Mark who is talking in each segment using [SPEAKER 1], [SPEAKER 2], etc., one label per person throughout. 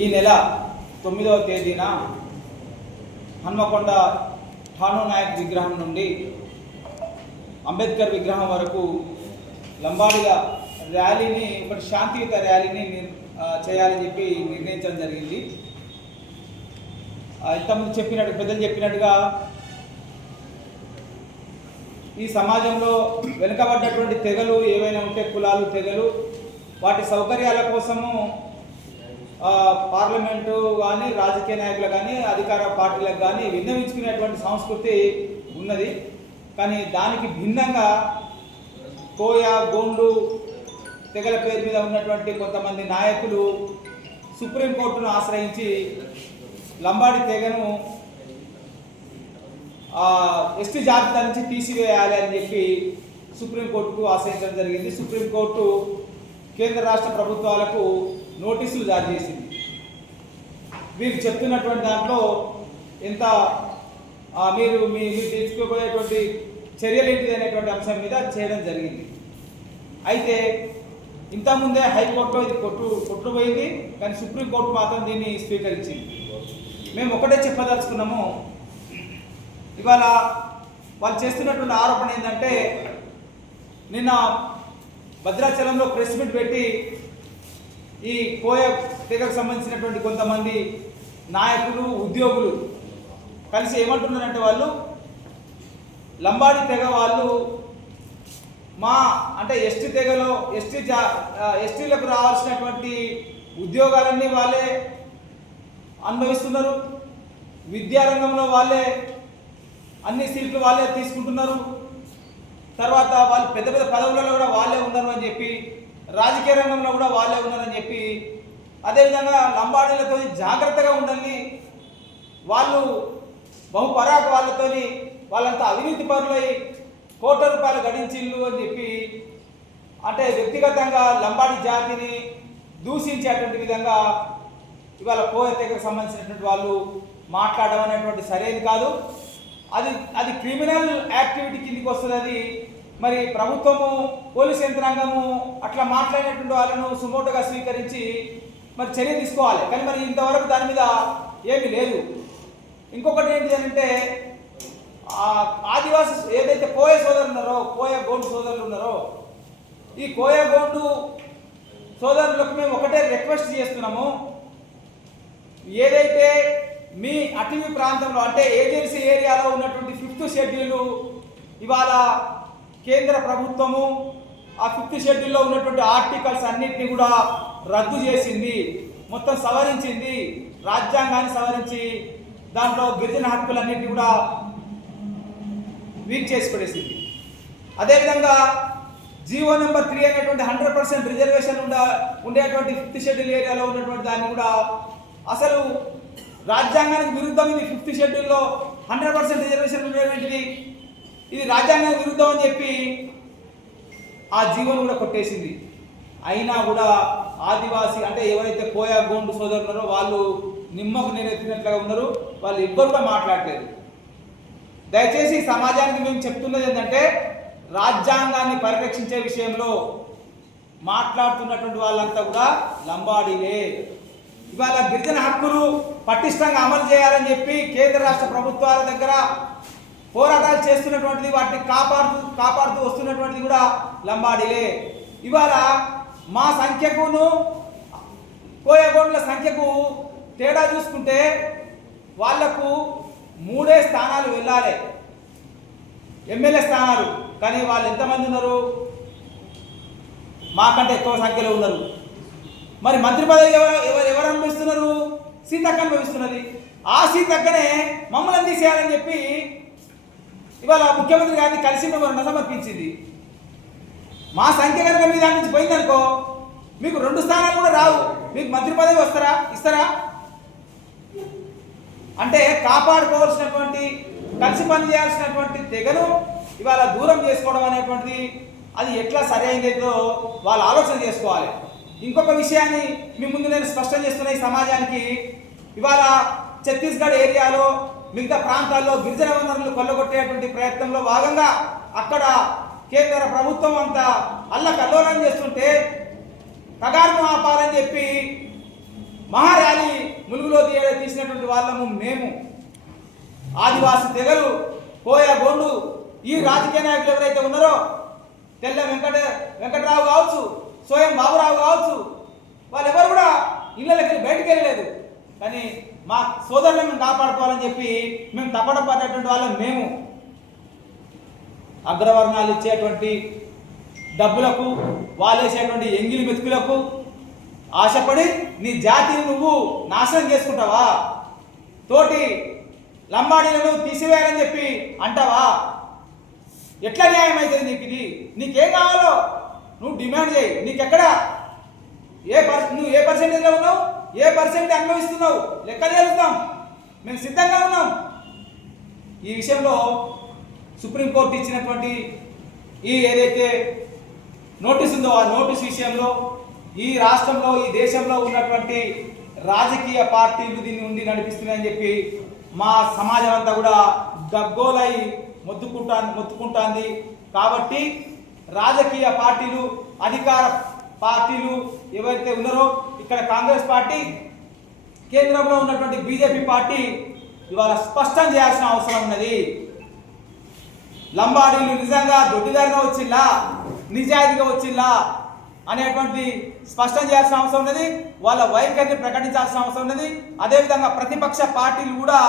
[SPEAKER 1] ఈ నెల తొమ్మిదవ తేదీన హన్మకొండ ఠాను నాయక్ విగ్రహం నుండి అంబేద్కర్ విగ్రహం వరకు లంబాడిగా ర్యాలీని ఒకటి శాంతియుత ర్యాలీని చేయాలని చెప్పి నిర్ణయించడం జరిగింది. ఇంతకుముందు చెప్పినట్టు పెద్దలు చెప్పినట్టుగా ఈ సమాజంలో వెనుకబడ్డటువంటి తెగలు ఏవైనా ఉంటే కులాలు తెగలు వాటి సౌకర్యాల కోసము పార్లమెంటు కానీ రాజకీయ నాయకులు కానీ అధికార పార్టీలకు కానీ విన్నవించుకునేటువంటి సంస్కృతి ఉన్నది. కానీ దానికి భిన్నంగా కోయ గోండు తెగల పేరు మీద ఉన్నటువంటి కొంతమంది నాయకులు సుప్రీంకోర్టును ఆశ్రయించి లంబాడి తెగను ఎస్టీ జాబితా నుంచి తీసివేయాలి అని చెప్పి సుప్రీంకోర్టుకు ఆశ్రయించడం జరిగింది. సుప్రీంకోర్టు కేంద్ర రాష్ట్ర ప్రభుత్వాలకు నోటీసులు జారీ చేసింది. వీరు చెప్తున్నటువంటి దాంట్లో ఎంత మీరు మీ మీరు తీసుకోబోయేటువంటి చర్యలు ఏంటిది అనేటువంటి అంశం మీద చేయడం జరిగింది. అయితే ఇంతకుముందే హైకోర్టులో ఇది కొట్టు కొట్టుపోయింది కానీ సుప్రీంకోర్టు మాత్రం దీన్ని స్వీకరించింది. మేము ఒకటే చెప్పదలుచుకున్నాము. ఇవాళ వాళ్ళు చేస్తున్నటువంటి ఆరోపణ ఏంటంటే నిన్న భద్రాచలంలో ప్రెస్ మీట్ పెట్టి ఈ కోయ తెగకు సంబంధించినటువంటి కొంతమంది నాయకులు ఉద్యోగులు కలిసి ఏమంటున్నారంటే వాళ్ళు లంబాడి తెగ వాళ్ళు మా అంటే ఎస్టీ తెగలో ఎస్టీ జా ఎస్టీలకు రావాల్సినటువంటి ఉద్యోగాలన్నీ వాళ్ళే అనుభవిస్తున్నారు విద్యారంగంలో వాళ్ళే అన్ని సీట్లు వాళ్ళే తీసుకుంటున్నారు. తర్వాత వాళ్ళు పెద్ద పెద్ద పదవులలో కూడా వాళ్ళే ఉన్నారు అని చెప్పి రాజకీయ రంగంలో కూడా వాళ్ళే ఉన్నారని చెప్పి అదేవిధంగా లంబాడీలతో జాగ్రత్తగా ఉండాలి వాళ్ళు బహుపరాక వాళ్ళతోని వాళ్ళంతా అవినీతి పరులై కోట్ల రూపాయలు గడించిల్లు అని చెప్పి అంటే వ్యక్తిగతంగా లంబాడి జాతిని దూషించేటువంటి విధంగా ఇవాళ కోయ సంబంధించినటువంటి వాళ్ళు మాట్లాడడం అనేటువంటి సరైనది కాదు. అది అది క్రిమినల్ యాక్టివిటీ కిందికి వస్తుంది అది మరి ప్రభుత్వము పోలీస్ యంత్రాంగము అట్లా మాట్లాడినటువంటి వాళ్ళను సుమోటోగా స్వీకరించి మరి చర్య తీసుకోవాలి. కానీ మరి ఇంతవరకు దాని మీద ఏమీ లేదు. ఇంకొకటి ఏంటి అంటే ఆదివాసి ఏదైతే కోయ సోదరులు ఉన్నారో కోయ గోండు సోదరులు ఉన్నారో ఈ కోయ గోండు సోదరులకు మేము ఒకటే రిక్వెస్ట్ చేస్తున్నాము. ఏదైతే మీ అటవీ ప్రాంతంలో అంటే ఏజెన్సీ ఏరియాలో ఉన్నటువంటి ఫిఫ్త్ షెడ్యూల్ ఇవాళ కేంద్ర ప్రభుత్వము ఆ ఫిఫ్త్ షెడ్యూల్లో ఉన్నటువంటి ఆర్టికల్స్ అన్నింటినీ కూడా రద్దు చేసింది మొత్తం సవరించింది రాజ్యాంగాన్ని సవరించి దాంట్లో గిరిజన హక్కులన్నింటినీ కూడా వీక్ చేసి పడేసింది. అదేవిధంగా జీవో నెంబర్ త్రీ అనేటువంటి హండ్రెడ్ పర్సెంట్ రిజర్వేషన్ ఉండ ఉండేటువంటి ఫిఫ్త్ షెడ్యూల్ ఏరియాలో ఉన్నటువంటి దాన్ని కూడా అసలు రాజ్యాంగానికి విరుద్ధం ఇది ఫిఫ్త్ షెడ్యూల్లో హండ్రెడ్ పర్సెంట్ రిజర్వేషన్ ఉండేటువంటిది. ఇది రాజ్యాంగం విరుద్ధం అని చెప్పి ఆ జీవోను కూడా కొట్టేసింది. అయినా కూడా ఆదివాసి అంటే ఎవరైతే కోయా గోండు సోదరున్నారో వాళ్ళు నిమ్మకు నేరెత్తినట్లుగా ఉన్నారు. వాళ్ళు ఎవ్వరు కూడా మాట్లాడలేదు. దయచేసి సమాజానికి మేము చెప్తున్నది ఏంటంటే రాజ్యాంగాన్ని పరిరక్షించే విషయంలో మాట్లాడుతున్నటువంటి వాళ్ళంతా కూడా లంబాడీలే. ఇవాళ గిరిజన హక్కులు పటిష్టంగా అమలు చేయాలని చెప్పి కేంద్ర రాష్ట్ర ప్రభుత్వాల దగ్గర పోరాటాలు చేస్తున్నటువంటిది వాటిని కాపాడుతూ కాపాడుతూ వస్తున్నటువంటిది కూడా లంబాడీలే. ఇవాళ మా సంఖ్యకును కోయగోండ్ల సంఖ్యకు తేడా చూసుకుంటే వాళ్ళకు మూడే స్థానాలు వెళ్ళాలి. ఎమ్మెల్యే స్థానాలు. కానీ వాళ్ళు ఎంతమంది ఉన్నారు? మాకంటే ఎక్కువ సంఖ్యలో ఉన్నారు. మరి మంత్రి పదవి ఎవరు ఎవరు ఎవరు అనుభవిస్తున్నారు? సీతక్క అనుభవిస్తున్నది. ఆ సీతక్కనే మమ్మల్ని తీసేయాలని చెప్పి ఇవాళ ముఖ్యమంత్రి గారిని కలిసి మిమ్మల్ని సమర్పించింది మా సంఖ్య కనుక మీ దాని నుంచి పోయిందనుకో మీకు రెండు స్థానాలు కూడా రావు. మీకు మంత్రి పదవి వస్తారా? ఇస్తారా? అంటే కాపాడుకోవాల్సినటువంటి కలిసి పనిచేయాల్సినటువంటి తెగను ఇవాళ దూరం చేసుకోవడం అనేటువంటిది అది ఎట్లా సరైనదో వాళ్ళు ఆలోచన చేసుకోవాలి. ఇంకొక విషయాన్ని మీ ముందు నేను స్పష్టం చేస్తున్న ఈ సమాజానికి ఇవాళ ఛత్తీస్గఢ్ ఏరియాలో మిగతా ప్రాంతాల్లో గిరిజన వనరులు కొల్లగొట్టేటువంటి ప్రయత్నంలో భాగంగా అక్కడ కేంద్ర ప్రభుత్వం అంతా అల్లకల్లోలం చేస్తుంటే కగారును ఆపాలని చెప్పి మహారాలి ములుగులో తీయ తీసినటువంటి వాళ్ళము మేము. ఆదివాసి తెగలు కోయా గోండు ఈ రాజకీయ నాయకులు ఎవరైతే ఉన్నారో తెల్ల వెంకట వెంకటరావు కావచ్చు స్వయం బాబురావు కావచ్చు వాళ్ళు ఎవరు కూడా ఇళ్ళకి బయటకు వెళ్ళలేదు. కానీ మా సోదరులను మేము కాపాడుకోవాలని చెప్పి మేము తప్పడం పడేటువంటి వాళ్ళం మేము. అగ్రవర్ణాలు ఇచ్చేటువంటి డబ్బులకు వాళ్ళేసేటువంటి ఎంగిలి మెతుకులకు ఆశపడి నీ జాతిని నువ్వు నాశనం చేసుకుంటావా? తోటి లంబాడీలను తీసివేయాలని చెప్పి అంటావా? ఎట్లా న్యాయం అవుతుంది నీకు ఇది? నీకేం కావాలో నువ్వు డిమాండ్ చేయి. నీకెక్కడ? ఏ పర్ నువ్వు ఏ పర్సెంటేజ్లో ఉన్నావు? ఏ పర్సెంట్ అనుభవిస్తున్నావు? లెక్క చేస్తున్నాం మేము సిద్ధంగా ఉన్నాం. ఈ విషయంలో సుప్రీంకోర్టు ఇచ్చినటువంటి ఈ ఏదైతే నోటీస్ ఉందో ఆ నోటీస్ విషయంలో ఈ రాష్ట్రంలో ఈ దేశంలో ఉన్నటువంటి రాజకీయ పార్టీలు దీన్ని ఉండి నడిపిస్తున్నాయని చెప్పి మా సమాజం అంతా కూడా గగ్గోలై మొత్తుకుంటా మొత్తుకుంటాంది. కాబట్టి రాజకీయ పార్టీలు అధికార పార్టీలు ఎవరైతే ఉన్నారో ఇక్కడ కాంగ్రెస్ పార్టీ కేంద్రంలో ఉన్నటువంటి బీజేపీ పార్టీ ఇవాళ స్పష్టం చేయాల్సిన అవసరం ఉన్నది. లంబాడీలు నిజంగా దొడ్డిదారిగా వచ్చిల్లా నిజాయితీగా వచ్చిల్లా అనేటువంటి స్పష్టం చేయాల్సిన అవసరం ఉన్నది. వాళ్ళ వైఖరిని ప్రకటించాల్సిన అవసరం ఉన్నది. అదేవిధంగా ప్రతిపక్ష పార్టీలు కూడా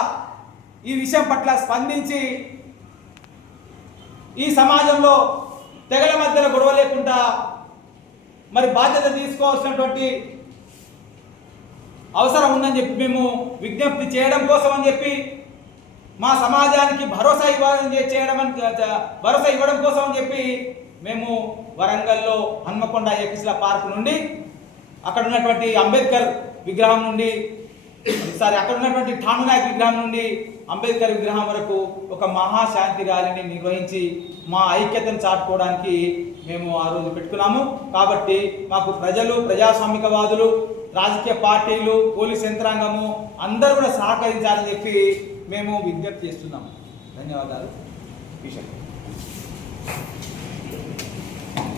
[SPEAKER 1] ఈ విషయం పట్ల స్పందించి ఈ సమాజంలో తెగల మధ్యలో గొడవ లేకుండా మరి బాధ్యత తీసుకోవాల్సినటువంటి అవసరం ఉందని చెప్పి మేము విజ్ఞప్తి చేయడం కోసం అని చెప్పి మా సమాజానికి భరోసా ఇవ్వాలని చేయడం అని భరోసా ఇవ్వడం కోసం అని చెప్పి మేము వరంగల్లో హన్మకొండ ఎక్కిస్ల పార్క్ నుండి అక్కడ ఉన్నటువంటి అంబేద్కర్ విగ్రహం నుండి సారీ అక్కడ ఉన్నటువంటి ఠాణు నాయక్ విగ్రహం నుండి అంబేద్కర్ విగ్రహం వరకు ఒక మహాశాంతి ర్యాలీని నిర్వహించి మా ఐక్యతను చాటుకోవడానికి మేము ఆ రోజు పెట్టుకున్నాము. కాబట్టి మాకు ప్రజలు ప్రజాస్వామికవాదులు రాజకీయ పార్టీలు పోలీస్ యంత్రాంగము అందరూ కూడా సహకరించాలని చెప్పి మేము విజ్ఞప్తి చేస్తున్నాము. ధన్యవాదాలు. కిషన్